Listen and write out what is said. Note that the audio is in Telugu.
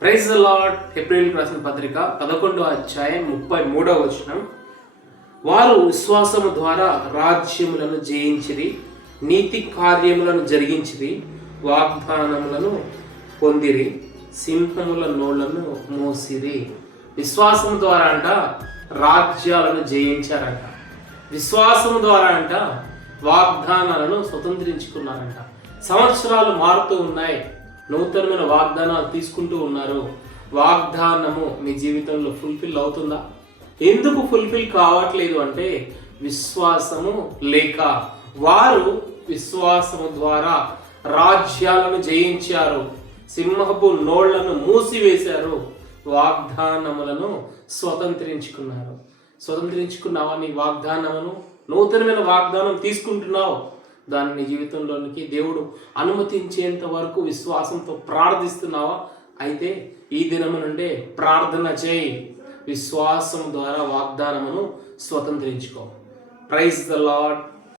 Praise the lord. ఏప్రిల్ రాసిన పత్రిక 11వ అధ్యాయం 33వ వచనం. వారు విశ్వాసము ద్వారా రాజ్యములను జయించిరి, నీతి కార్యములను జరిగించిరి, వాగ్దానములను పొందిరి, సింహముల నోళ్లను మోసిరి. విశ్వాసము ద్వారా అంట రాజ్యాలను జయించారంట. విశ్వాసము ద్వారా అంట వాగ్దానాలను స్వతంత్రించుకున్నారంట. సంవత్సరాలు మారుతూ ఉన్నాయి, నూతనమైన వాగ్దానాలు తీసుకుంటూ ఉన్నారు. వాగ్దానము మీ జీవితంలో ఫుల్ఫిల్ అవుతుందా? ఎందుకు ఫుల్ఫిల్ కావట్లేదు అంటే విశ్వాసము లేక. వారు విశ్వాసము ద్వారా రాజ్యాలను జయించారు, సింహపు నోళ్లను మూసివేశారు, వాగ్దానములను స్వతంత్రించుకున్నారు. స్వతంత్రించుకున్నావా? నీ వాగ్దానమును, నూతనమైన వాగ్దానం తీసుకుంటున్నావు, దాన్ని నీ జీవితంలోనికి దేవుడు అనుమతించేంత వరకు విశ్వాసంతో ప్రార్థిస్తున్నావా? అయితే ఈ దినము నుండే ప్రార్థన చేయి, విశ్వాసం ద్వారా వాగ్దానమును స్వతంత్రించుకో. Praise the lord.